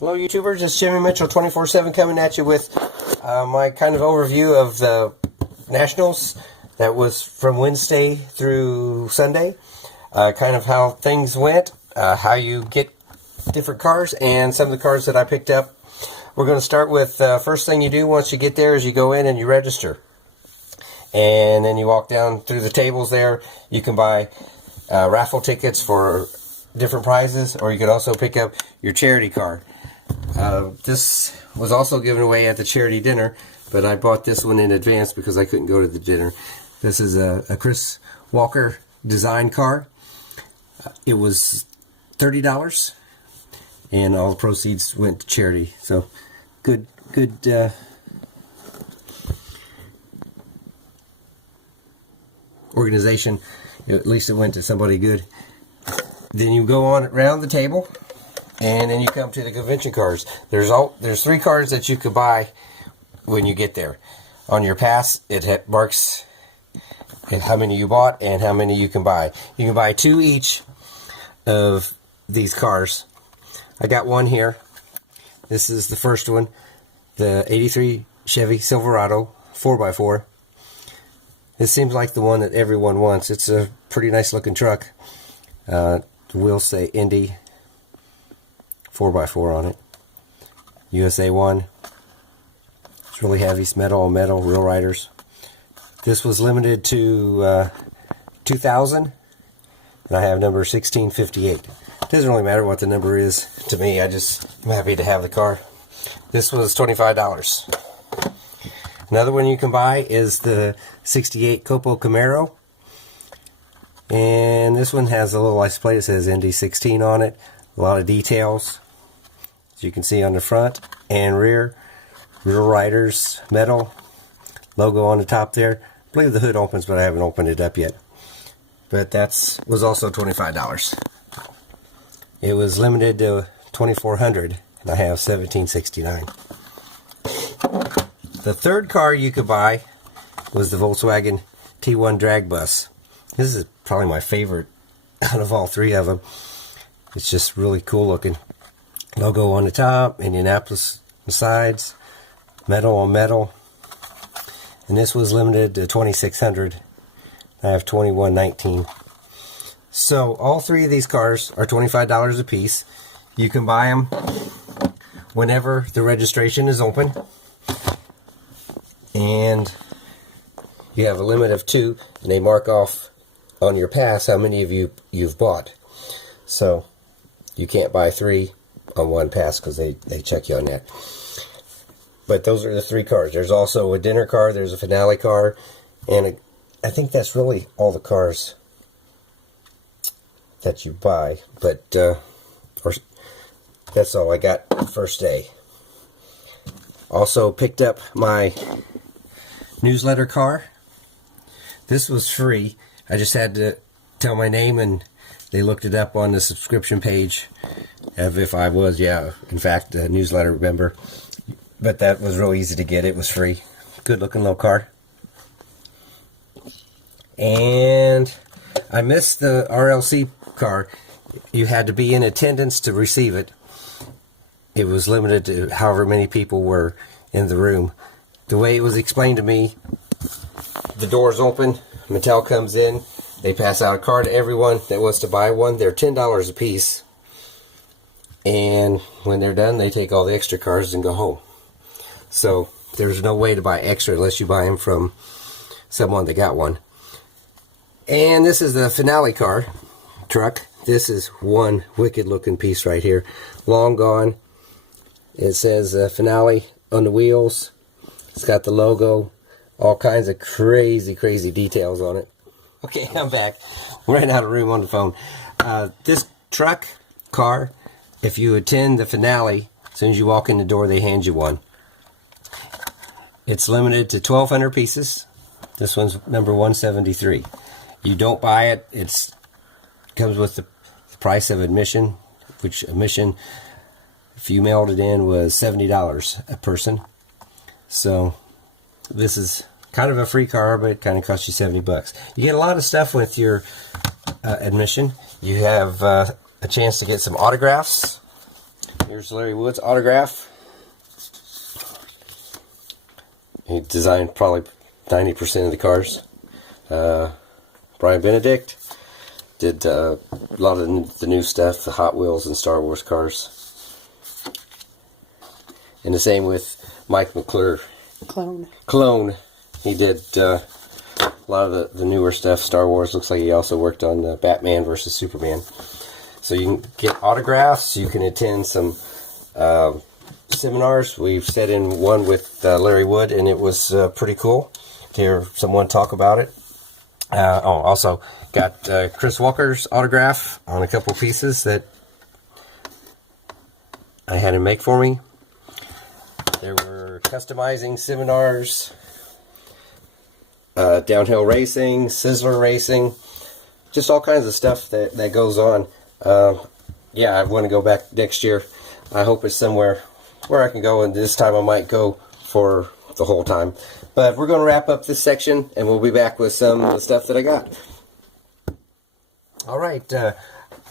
Hello YouTubers, it's Jimmy Mitchell 24/7 coming at you with my kind of overview of the Nationals that was from Wednesday through Sunday. Kind of how things went, how you get different cars, and some of the cars that I picked up. We're going to start with first thing you do once you get there is you go in and you register. And then you walk down through the tables there. You can buy raffle tickets for different prizes, or you can also pick up your charity card. This was also given away at the charity dinner, but I bought this one in advance because I couldn't go to the dinner. This is a Chris Walker design car. It was $30, and all the proceeds went to charity. So good organization. At least it went to somebody good. Then you go on around the table, and then you come to the convention cars. There's 3 cars that you could buy when you get there. On your pass, it marks how many you bought and how many you can buy. You can buy 2 each of these cars. I got one here. This is the first one, the 83 Chevy Silverado 4x4. This seems like the one that everyone wants. It's a pretty nice looking truck. The wheels say Indy 4x4 on it. USA 1. It's really heavy. It's metal on metal. Real riders. This was limited to 2,000. And I have number 1658. It doesn't really matter what the number is to me. I'm happy to have the car. This was $25. Another one you can buy is the 68 Copo Camaro. And this one has a little license plate. It says ND16 on it. A lot of details, as you can see on the front and rear. Real riders, metal, logo on the top there. I believe the hood opens, but I haven't opened it up yet. But that was also $25. It was limited to 2,400, and I have 1,769. The third car you could buy was the Volkswagen T1 drag bus. This is probably my favorite out of all 3 of them. It's just really cool looking. Logo on the top, Indianapolis on the sides, metal on metal. And this was limited to 2,600. I have 2,119. So all 3 of these cars are $25 a piece. You can buy them whenever the registration is open. And you have a limit of 2, and they mark off on your pass how many of you've bought. So you can't buy 3 on one pass because they check you on that. But those are the 3 cars. There's also a dinner car, there's a finale car, and I think that's really all the cars that you buy. But that's all I got the first day. Also picked up my newsletter car. This was free. I just had to tell my name, and they looked it up on the subscription page as if I was, in fact, a newsletter member. But that was real easy to get. It was free. Good looking little car. And I missed the RLC car. You had to be in attendance to receive it. It was limited to however many people were in the room. The way it was explained to me, the doors open, Mattel comes in, they pass out a card to everyone that wants to buy one. They're $10 a piece. And when they're done, they take all the extra cards and go home. So there's no way to buy extra unless you buy them from someone that got one. And this is the finale car truck. This is one wicked looking piece right here. Long gone. It says finale on the wheels. It's got the logo. All kinds of crazy details on it. Okay, I'm back. Ran out of room on the phone. This truck car, if you attend the finale, as soon as you walk in the door, they hand you one. It's limited to 1,200 pieces. This one's number 173. You don't buy it. It comes with the price of admission, which admission, if you mailed it in, was $70 a person. So this is kind of a free car, but it kind of costs you 70 bucks. You get a lot of stuff with your admission. You have a chance to get some autographs. Here's Larry Wood's autograph. He designed probably 90% of the cars. Brian Benedict did a lot of the new stuff, the Hot Wheels and Star Wars cars. And the same with Mike McClure. Clone. He did a lot of the newer stuff, Star Wars. Looks like he also worked on Batman versus Superman. So you can get autographs. You can attend some seminars. We've sat in one with Larry Wood, and it was pretty cool to hear someone talk about it. Also got Chris Walker's autograph on a couple pieces that I had him make for me. There were customizing seminars, downhill racing, Sizzler racing, just all kinds of stuff that goes on. Yeah, I want to go back next year. I hope it's somewhere where I can go, and this time I might go for the whole time. But we're going to wrap up this section, and we'll be back with some of the stuff that I got. All right,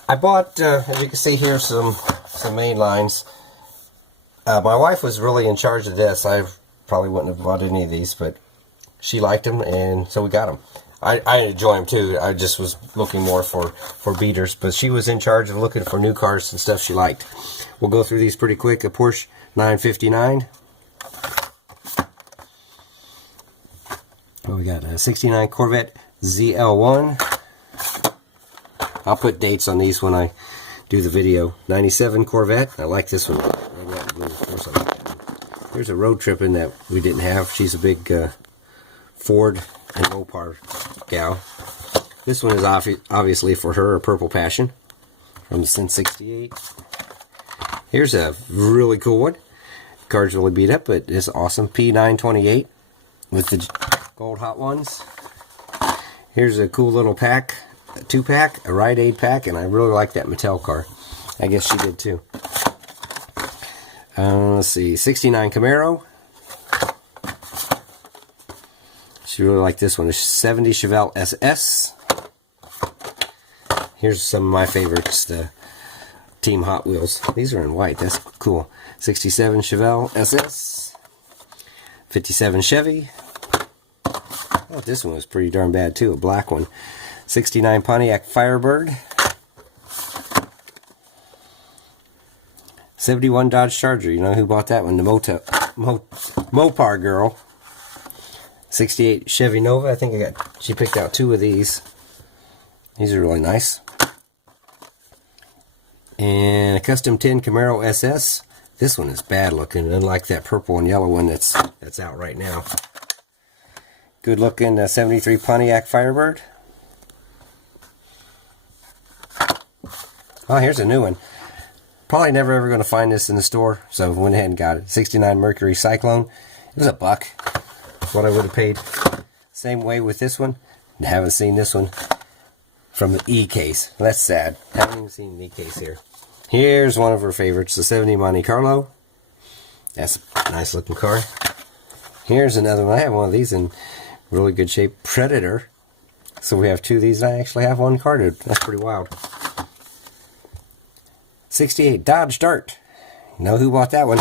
I bought, as you can see here, some Mainlines. My wife was really in charge of this. I probably wouldn't have bought any of these, but she liked them, and so we got them. I enjoy them too. I just was looking more for beaters, but she was in charge of looking for new cars and stuff she liked. We'll go through these pretty quick. A Porsche 959. We got a 69 Corvette ZL1. I'll put dates on these when I do the video. 97 Corvette. I like this one. There's a road tripping that we didn't have. She's a big Ford and Mopar gal. This one is obviously for her, a Purple Passion from the Sin 68. Here's a really cool one. Car's really beat up, but it's awesome. P928 with the gold hot ones. Here's a cool little pack, a 2-pack, a Rite Aid pack, and I really like that Mattel car. I guess she did too. Let's see, 69 Camaro. She really liked this one. A 70 Chevelle SS. Here's some of my favorites, the Team Hot Wheels. These are in white. That's cool. 67 Chevelle SS. 57 Chevy. Oh, this one was pretty darn bad too, a black one. 69 Pontiac Firebird. 71 Dodge Charger. You know who bought that one? The Mopar girl. 68 Chevy Nova. I think she picked out 2 of these. These are really nice. And a custom 10 Camaro SS. This one is bad looking, unlike that purple and yellow one that's out right now. Good looking 73 Pontiac Firebird. Oh, here's a new one. Probably never ever going to find this in the store, so went ahead and got it. 69 Mercury Cyclone. It was $1. That's what I would have paid. Same way with this one. I haven't seen this one from the E-case. That's sad. Haven't even seen the E-case here. Here's one of her favorites, the 70 Monte Carlo. That's a nice looking car. Here's another one. I have one of these in really good shape. Predator. So we have 2 of these, and I actually have one car, dude. That's pretty wild. 68 Dodge Dart. You know who bought that one?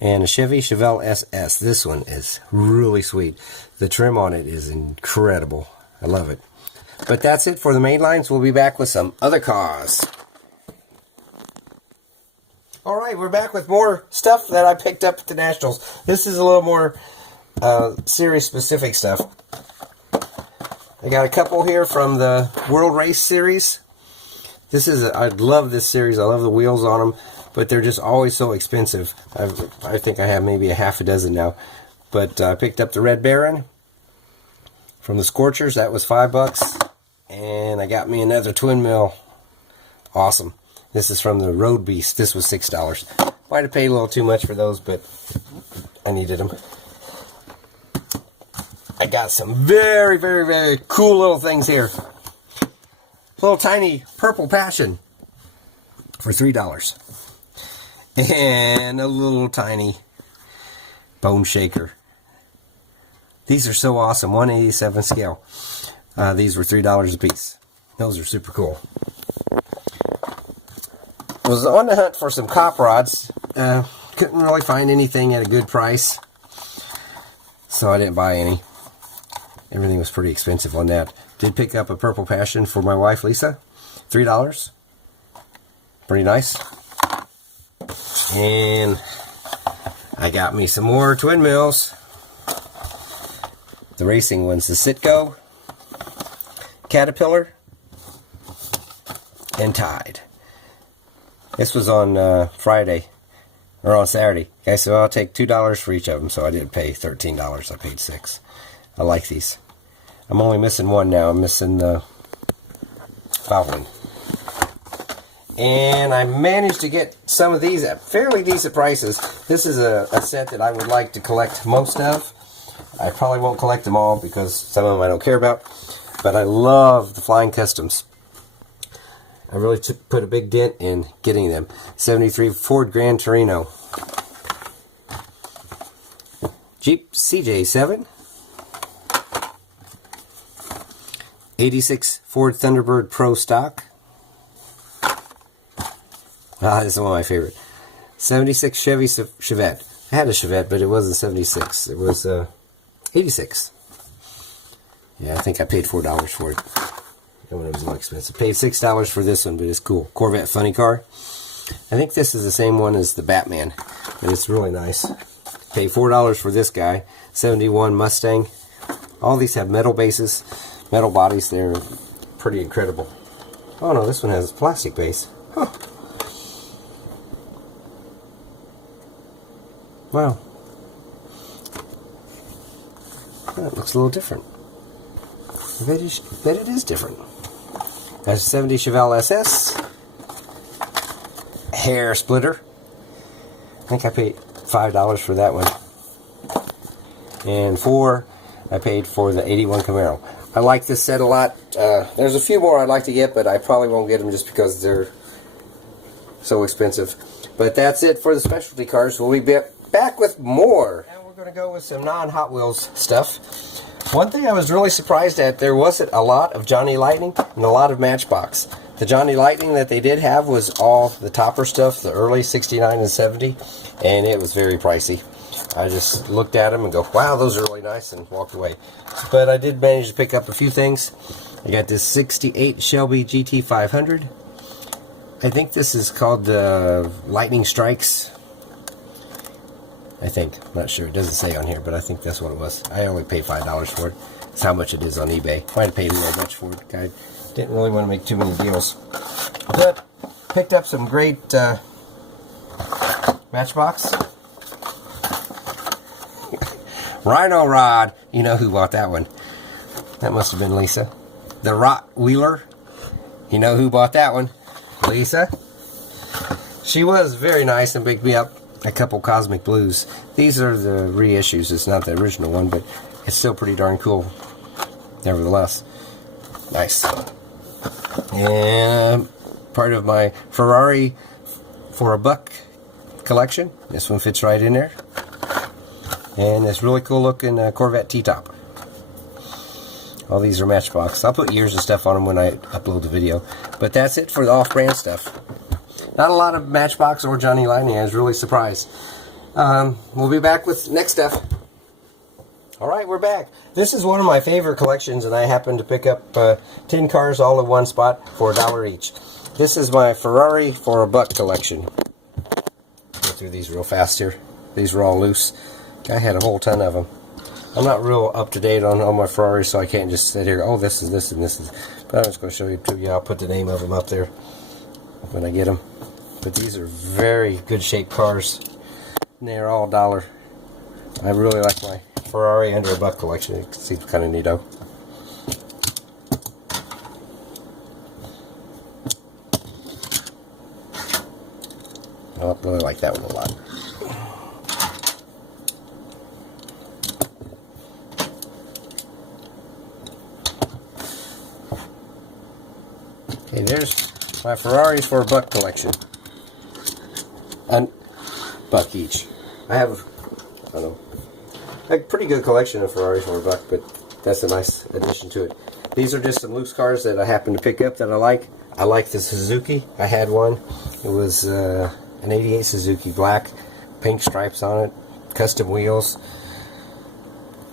And a Chevy Chevelle SS. This one is really sweet. The trim on it is incredible. I love it. But that's it for the Mainlines. We'll be back with some other cars. Alright, we're back with more stuff that I picked up at the Nationals. This is a little more series specific stuff. I got a couple here from the World Race Series. I love this series. I love the wheels on them, but they're just always so expensive. I think I have maybe a half a dozen now. But I picked up the Red Baron from the Scorchers. That was $5. And I got me another twin mill. Awesome. This is from the Road Beast. This was $6. Might have paid a little too much for those, but I needed them. I got some very, very, very cool little things here. Little tiny Purple Passion for $3. And a little tiny Bone Shaker. These are so awesome. 1/87 scale. These were $3 a piece. Those are super cool. was on the hunt for some cop rods. Couldn't really find anything at a good price, so I didn't buy any. Everything was pretty expensive on that. Did pick up a Purple Passion for my wife, Lisa. $3. Pretty nice. And I got me some more twin mills. The racing ones, the Citgo, Caterpillar, and Tide. This was on Friday, or on Saturday. I said, well, I'll take $2 for each of them, so I didn't pay $13. I paid $6. I like these. I'm only missing one now. I'm missing the Bowling. And I managed to get some of these at fairly decent prices. This is a set that I would like to collect most of. I probably won't collect them all because some of them I don't care about. But I love the Flying Customs. I really put a big dent in getting them. 73 Ford Gran Torino. Jeep CJ7. 86 Ford Thunderbird Pro Stock. This is one of my favorite. 76 Chevy Chevette. I had a Chevette, but it wasn't 76. It was 86. Yeah, I think I paid $4 for it. That one was more expensive. Paid $6 for this one, but it's cool. Corvette funny car. I think this is the same one as the Batman, but it's really nice. Paid $4 for this guy. 71 Mustang. All these have metal bases, metal bodies. They're pretty incredible. Oh no, this one has a plastic base. Huh. Wow. That looks a little different. I bet it is different. That's a 70 Chevelle SS. Hair splitter. I think I paid $5 for that one. And $4 I paid for the 81 Camaro. I like this set a lot. There's a few more I'd like to get, but I probably won't get them just because they're so expensive. But that's it for the specialty cars. We'll be back with more. Now we're going to go with some non-Hot Wheels stuff. One thing I was really surprised at, there wasn't a lot of Johnny Lightning and a lot of Matchbox. The Johnny Lightning that they did have was all the topper stuff, the early 69 and 70, and it was very pricey. I just looked at them and go, wow, those are really nice, and walked away. But I did manage to pick up a few things. I got this 68 Shelby GT500. I think this is called Lightning Strikes. I think. I'm not sure. It doesn't say on here, but I think that's what it was. I only paid $5 for it. That's how much it is on eBay. Might have paid a little much for it. I didn't really want to make too many deals. But picked up some great Matchbox. Rhino Rod. You know who bought that one. That must have been Lisa. The Rottweiler. You know who bought that one. Lisa. She was very nice and picked me up a couple Cosmic Blues. These are the reissues. It's not the original one, but it's still pretty darn cool nevertheless. Nice. And part of my Ferrari for a buck collection. This one fits right in there. And this really cool looking Corvette T-top. All these are Matchbox. I'll put years of stuff on them when I upload the video. But that's it for the off-brand stuff. Not a lot of Matchbox or Johnny Lightning. I was really surprised. We'll be back with next stuff. Alright, we're back. This is one of my favorite collections, and I happened to pick up 10 cars all in one spot for $1 each. This is my Ferrari for a buck collection. Go through these real fast here. These were all loose. I had a whole ton of them. I'm not real up to date on all my Ferraris, so I can't just sit here, oh, this is this and this is. But I'm just going to show you to you. I'll put the name of them up there when I get them. But these are very good shaped cars. And they're all $1. I really like my Ferrari under a buck collection. You can see it's kind of neato. I really like that one a lot. Okay, there's my Ferraris for a buck collection. And $1 each. I have, I don't know, a pretty good collection of Ferraris for a buck, but that's a nice addition to it. These are just some loose cars that I happened to pick up that I like. I like the Suzuki. I had one. It was an 88 Suzuki, black, pink stripes on it, custom wheels,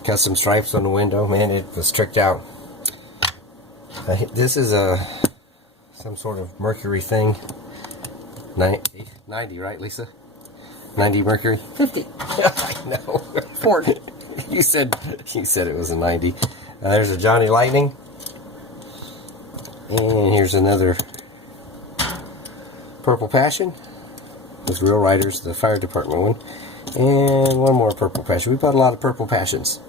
custom stripes on the window. Man, it was tricked out. This is some sort of Mercury thing. 90, right, Lisa? 90 Mercury? 50. I know. Ford. You said it was a 90. There's a Johnny Lightning. And here's another Purple Passion with Real Riders, the fire department one. And one more Purple Passion. We bought a lot of Purple Passions.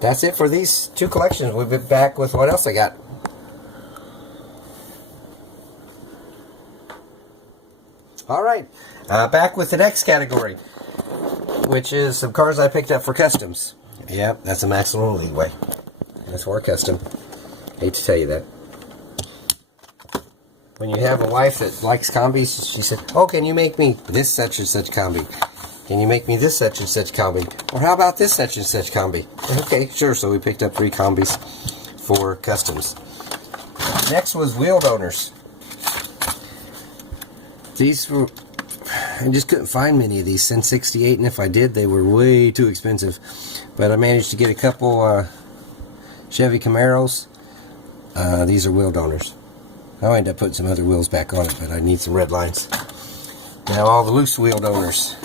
That's it for these two collections. We'll be back with what else I got. Alright, back with the next category, which is some cars I picked up for customs. Yep, that's a maximum leeway. That's for a custom. Hate to tell you that. When you have a wife that likes combis, she said, oh, can you make me this such and such combi? Can you make me this such and such combi? Or how about this such and such combi? Okay, sure. So we picked up 3 combis for customs. Next was wheel donors. These were, I just couldn't find many of these since '68, and if I did, they were way too expensive. But I managed to get a couple Chevy Camaros. These are wheel donors. I'll end up putting some other wheels back on it, but I need some red lines. Now all the loose wheel donors.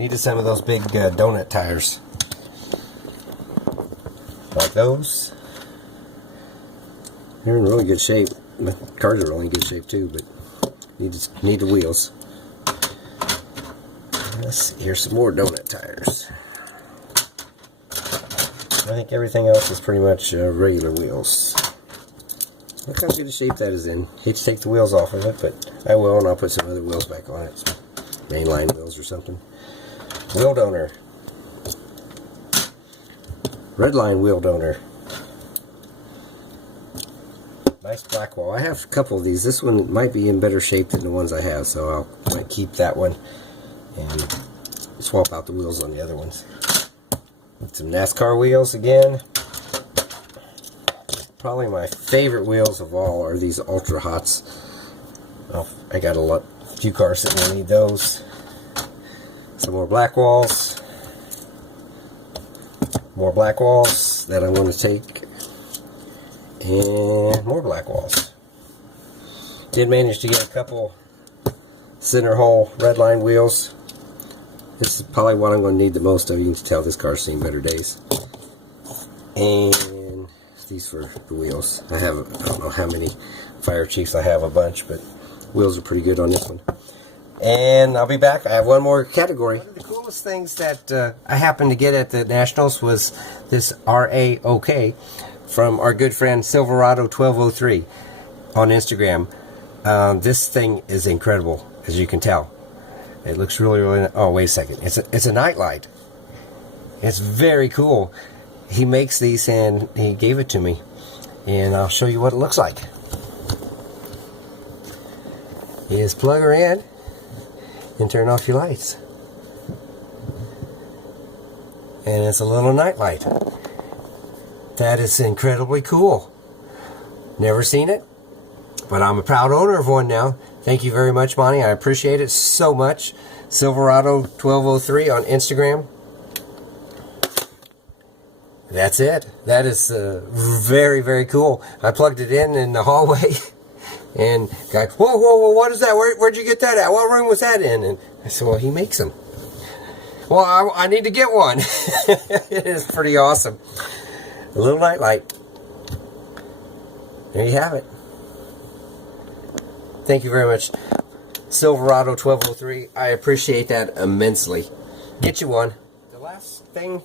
Needed some of those big donut tires. Like those. They're in really good shape. My cars are really in good shape too, but need the wheels. Let's see, here's some more donut tires. I think everything else is pretty much regular wheels. Look how good a shape that is in. Hate to take the wheels off of it, but I will, and I'll put some other wheels back on it. Some mainline wheels or something. Wheel donor. Redline wheel donor. Nice black wall. I have a couple of these. This one might be in better shape than the ones I have, so I might keep that one and swap out the wheels on the other ones. Some NASCAR wheels again. Probably my favorite wheels of all are these Ultra Hots. Oh, I got a few cars that will need those. Some more black walls. More black walls that I'm going to take. And more black walls. Did manage to get a couple center hole redline wheels. This is probably what I'm going to need the most of. You can tell this car's seen better days. And these for the wheels. I don't know how many Fire Chiefs I have, a bunch, but wheels are pretty good on this one. And I'll be back. I have one more category. One of the coolest things that I happened to get at the Nationals was this RAOK from our good friend Silverado 1203 on Instagram. This thing is incredible, as you can tell. It looks really, really... Oh, wait a second. It's a nightlight. It's very cool. He makes these and he gave it to me. And I'll show you what it looks like. You just plug her in and turn off your lights. And it's a little nightlight. That is incredibly cool. Never seen it, but I'm a proud owner of one now. Thank you very much, Monty. I appreciate it so much. Silverado 1203 on Instagram. That's it. That is very, very cool. I plugged it in the hallway, and guy, whoa, what is that? Where'd you get that at? What room was that in? And I said, well, he makes them. Well, I need to get one. It is pretty awesome. A little night light. There you have it. Thank you very much, Silverado 1203. I appreciate that immensely. Get you one. The last thing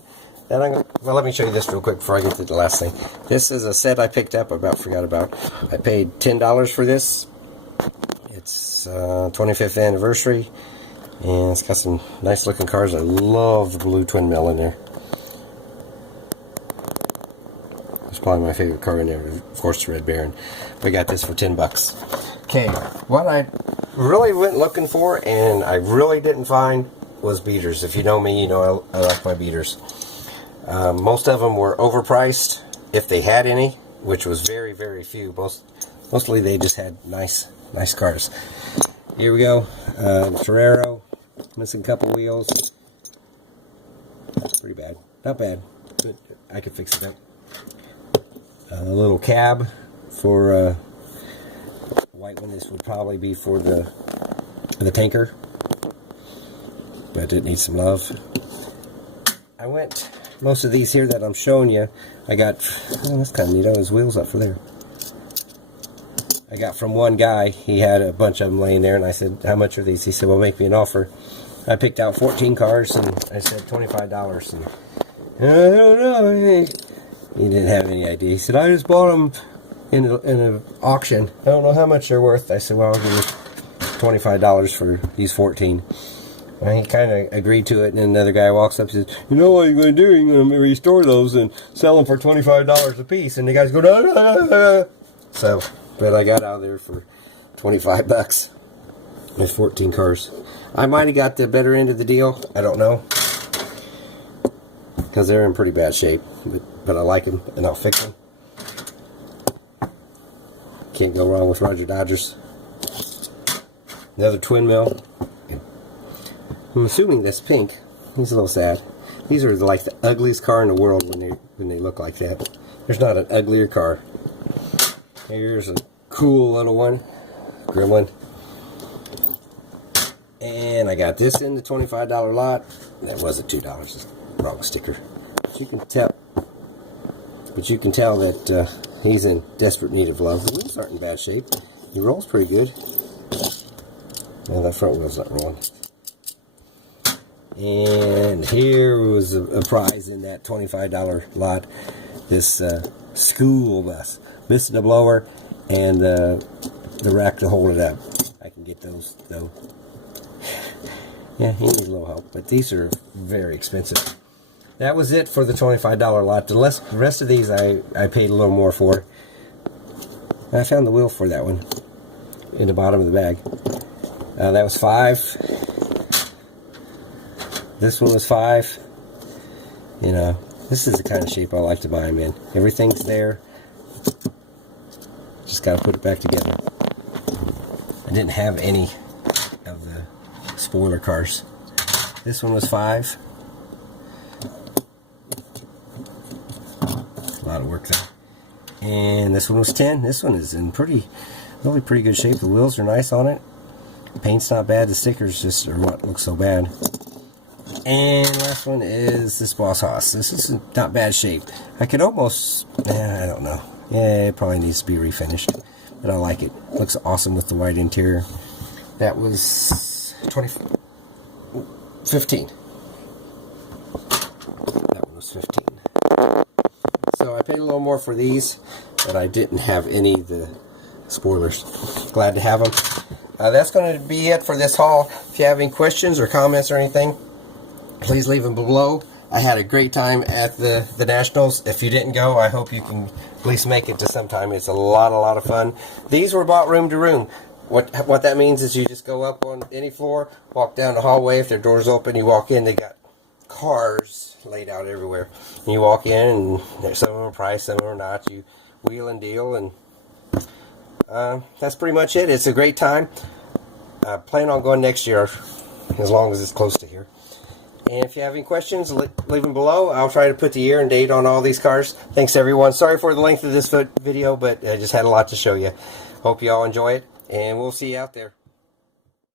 that well, let me show you this real quick before I get to the last thing. This is a set I picked up. I forgot about. I paid $10 for this. It's 25th anniversary, and it's got some nice looking cars. I love the blue twin mill in there. It's probably my favorite car in there. Of course, the Red Baron. We got this for $10. Okay, what I really went looking for and I really didn't find was beaters. If you know me, you know I like my beaters. Most of them were overpriced, if they had any, which was very, very few. Mostly they just had nice cars. Here we go. Ferrari, missing a couple wheels. Pretty bad. Not bad, but I could fix it up. A little cab for white one. This would probably be for the tanker, but it needs some love. I went, most of these here that I'm showing you, I got, oh, that's kind of neat. His wheels up for there. I got from one guy. He had a bunch of them laying there, and I said, how much are these? He said, well, make me an offer. I picked out 14 cars, and I said $25. And I don't know. He didn't have any idea. He said, I just bought them in an auction. I don't know how much they're worth. I said, well, I'll give you $25 for these 14. And he kind of agreed to it, and then another guy walks up and says, you know what you're going to do? You're going to restore those and sell them for $25 a piece. And the guys go, no, no, no, no. So, but I got out of there for 25 bucks. There's 14 cars. I might have got the better end of the deal. I don't know. Because they're in pretty bad shape. But I like them, and I'll fix them. Can't go wrong with Roger Dodgers. Another twin mill. I'm assuming that's pink. He's a little sad. These are like the ugliest car in the world when they look like that. There's not an uglier car. Here's a cool little one. Gremlin. And I got this in the $25 lot. That wasn't $2. It's the wrong sticker. But you can tell that he's in desperate need of love. The wheels aren't in bad shape. He rolls pretty good. Well, that front wheel's not rolling. And here was a prize in that $25 lot. This school bus. Missing the blower and the rack to hold it up. I can get those though. Yeah, he needs a little help, but these are very expensive. That was it for the $25 lot. The rest of these I paid a little more for. I found the wheel for that one in the bottom of the bag. That was $5. This one was $5. You know, this is the kind of shape I like to buy them in. Everything's there. Just got to put it back together. I didn't have any of the spoiler cars. This one was $5. A lot of work there. And this one was $10. This one is in really pretty good shape. The wheels are nice on it. The paint's not bad. The stickers just are what looks so bad. And last one is this Boss Hoss. This is not bad shape. I could almost, I don't know. Yeah, it probably needs to be refinished. But I like it. Looks awesome with the white interior. That was $15. That one was $15. So I paid a little more for these, but I didn't have any of the spoilers. Glad to have them. That's going to be it for this haul. If you have any questions or comments or anything, please leave them below. I had a great time at the Nationals. If you didn't go, I hope you can at least make it to sometime. It's a lot of fun. These were bought room to room. What that means is you just go up on any floor, walk down the hallway. If their door's open, you walk in. They got cars laid out everywhere. And you walk in, and some of them are priced, some of them are not. You wheel and deal, and that's pretty much it. It's a great time. I plan on going next year, as long as it's close to here. And if you have any questions, leave them below. I'll try to put the year and date on all these cars. Thanks, everyone. Sorry for the length of this video, but I just had a lot to show you. Hope you all enjoy it, and we'll see you out there.